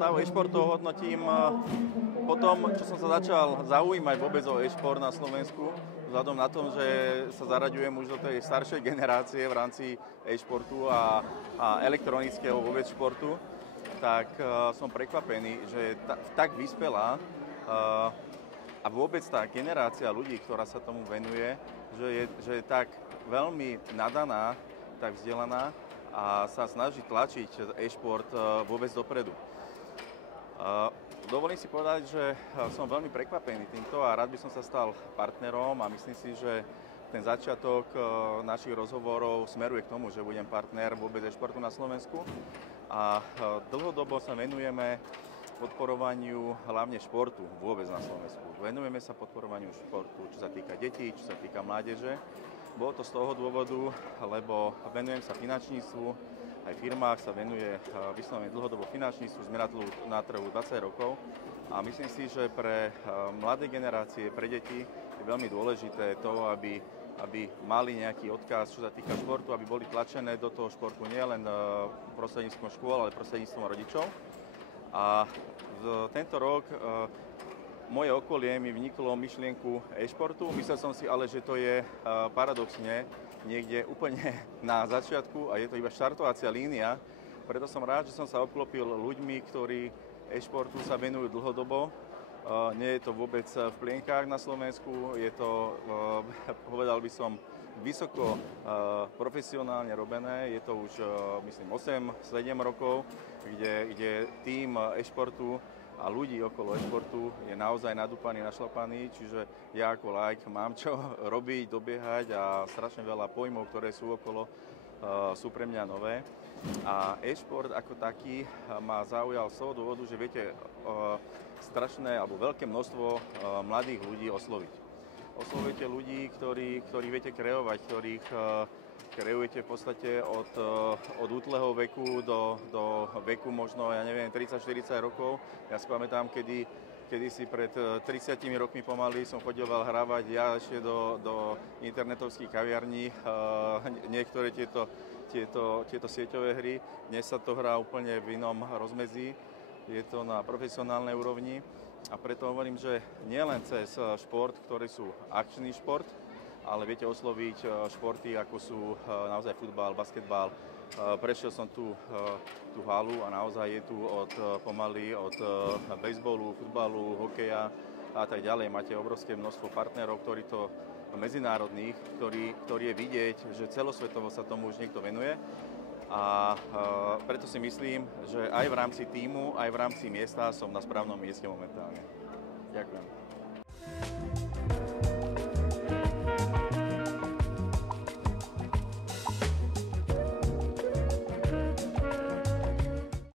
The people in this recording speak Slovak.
stav e-športov hodnotím po tom, čo som sa začal zaujímať vôbec o e-šport na Slovensku, vzhľadom na tom, že sa zaraďujem už do tej staršej generácie v rámci e-športu a elektronického vôbec športu, tak som prekvapený, že tak vyspelá a vôbec tá generácia ľudí, ktorá sa tomu venuje, že je tak veľmi nadaná, tak vzdelaná a sa snaží tlačiť e-šport vôbec dopredu. Dovolím si povedať, že som veľmi prekvapený týmto a rád by som sa stal partnerom a myslím si, že ten začiatok našich rozhovorov smeruje k tomu, že budem partner vôbec e-športu na Slovensku a dlhodobo sa venujeme podporovaniu hlavne športu vôbec na Slovensku. Venujeme sa podporovaniu športu, čo sa týka detí, čo sa týka mládeže. Bolo to z toho dôvodu, lebo venujem sa finančníctvu, aj v firmách sa venuje vyslovene dlhodobo finančníctvu, sme na trhu 20 rokov a myslím si, že pre mladé generácie, pre deti je veľmi dôležité to, aby mali nejaký odkaz, čo sa týka športu, aby boli tlačené do toho športu nielen prostredníctvom škôl, ale prostredníctvom rodičov. A tento rok moje okolie mi vniklo myšlienku e-športu. Myslel som si ale, že to je paradoxne niekde úplne na začiatku a je to iba štartovacia línia. Preto som rád, že som sa obklopil ľuďmi, ktorí e-športu sa venujú dlhodobo. Nie je to vôbec v plienkách na Slovensku, je to, povedal by som, vysoko profesionálne robené. Je to už, myslím, 8-7 rokov, kde tím e-športu a ľudí okolo e-športu je naozaj nadúpaný, našlapaný, čiže ja ako laik mám čo robiť, dobiehať a strašne veľa pojmov, ktoré sú okolo, sú pre mňa nové. A e-šport ako taký ma zaujal z toho dôvodu, že viete strašné alebo veľké množstvo mladých ľudí osloviť. Oslovujete ľudí, ktorí viete kreovať, ktorých kreujete v podstate od útleho veku do veku možno, ja neviem, 30-40 rokov. Ja si pamätám, kedy si pred 30 rokmi pomaly som chodieval hrávať ja ešte do internetovských kaviarní niektoré tieto sieťové hry. Dnes sa to hrá úplne v inom rozmedzi. Je to na profesionálnej úrovni a preto hovorím, že nielen cez šport, ktorý sú akčný šport, ale viete osloviť športy, ako sú naozaj futbal, basketbal. Prešiel som tú halu a naozaj je tu pomaly od bejsbolu, futbalu, hokeja a tak ďalej. Máte obrovské množstvo partnerov, medzinárodných, ktorí je vidieť, že celosvetovo sa tomu už niekto venuje. A preto si myslím, že aj v rámci tímu, aj v rámci miesta som na správnom mieste momentálne. Ďakujem.